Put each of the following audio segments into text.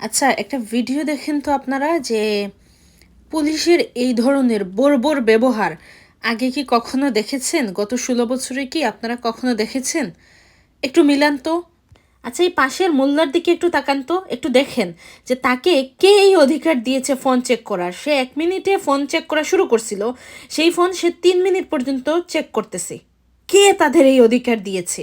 আচ্ছা একটা ভিডিও দেখেন তো আপনারা যে পুলিশের এই ধরনের বর্বর ব্যবহার আগে কি কখনো দেখেছেন? গত ষোলো বছরে কি আপনারা কখনো দেখেছেন? একটু মিলান তো। আচ্ছা এই পাশের মোল্লার দিকে একটু তাকান তো, একটু দেখেন যে তাকে কে এই অধিকার দিয়েছে ফোন চেক করার? সে এক মিনিটে ফোন চেক করা শুরু করছিল, সেই ফোন সে তিন মিনিট পর্যন্ত চেক করতেছে। কে তাদের এই অধিকার দিয়েছে?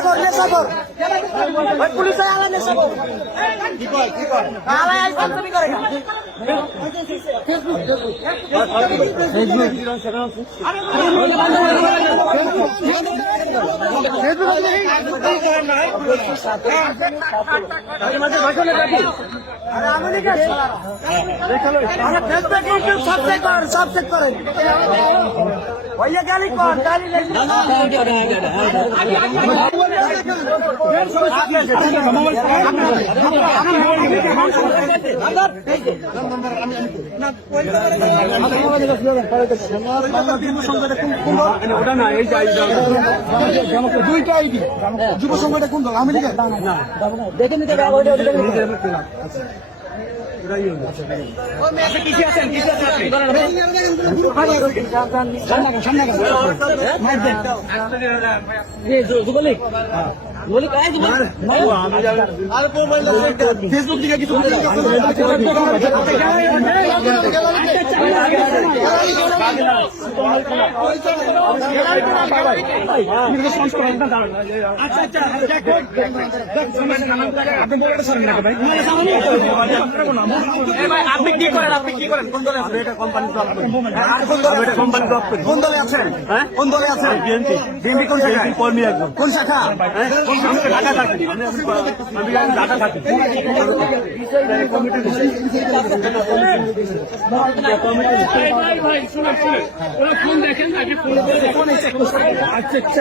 নেশাগর নেশাগর ওই পুলিশ আলা আলা আই ফালতুমি করে লিখে আরে ফেসবুক ইউটিউব করেন সব করেন ভইয়া গালি কর গালি যুব সংঘটা কোন দল আমি দেখে নিতে ফেসবুক দিকে কিছু আচ্ছা আচ্ছা আপনি কি করেন আপনি কি করেন কোন দলে আছেন কোম্পানি কোন দলে আছেন হ্যাঁ কোন দলে আছেন কোন শাখা কর্মী একজন কোন শাখা ঢাকা থাকি আমি ঢাকা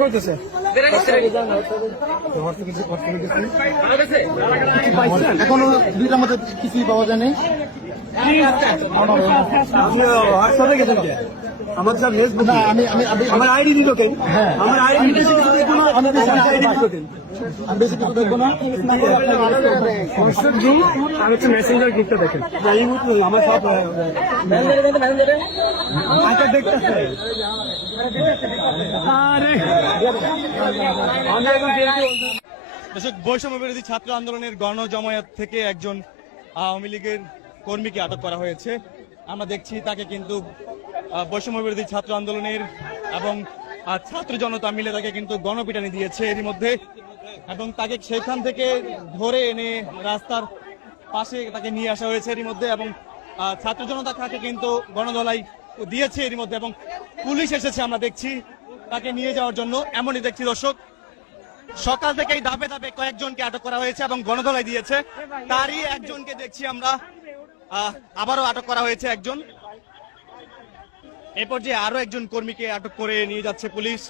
করতেছে এখনও দুইটার মধ্যে কিছুই পাওয়া কে? আমার না আমি আমি আমি আমার আইডি দিল কে? আমার আইডি না আমি বেশি আইডি দিল কে আমি বেশি কিছু দেখব না। আমি হচ্ছে মেসেঞ্জার গিফটটা দেখেন। আমার সব আচ্ছা দেখতেছে। দর্শক বৈষম্য বিরোধী ছাত্র আন্দোলনের গণজমায়েত থেকে একজন আওয়ামী লীগের কর্মীকে আটক করা হয়েছে। আমরা দেখছি তাকে কিন্তু বৈষম্য বিরোধী ছাত্র আন্দোলনের এবং আহ, ছাত্র জনতা মিলে তাকে কিন্তু গণপিটানি দিয়েছে এরই মধ্যে। এবং তাকে সেখান থেকে ধরে এনে রাস্তার পাশে তাকে নিয়ে আসা হয়েছে এরই মধ্যে এবং ছাত্র জনতা তাকে কিন্তু গণদলাই দিয়েছে এরই মধ্যে এবং পুলিশ এসেছে আমরা দেখছি তাকে নিয়ে যাওয়ার জন্য। এমনই দেখছি দর্শক সকাল থেকেই ধাপে ধাপে কয়েকজনকে আটক করা হয়েছে এবং গণধলাই দিয়েছে। তারই একজনকে দেখছি আমরা আবারও আটক করা হয়েছে একজন। এ যে আরও একজন কর্মীকে আটক করে নিয়ে যাচ্ছে পুলিশ।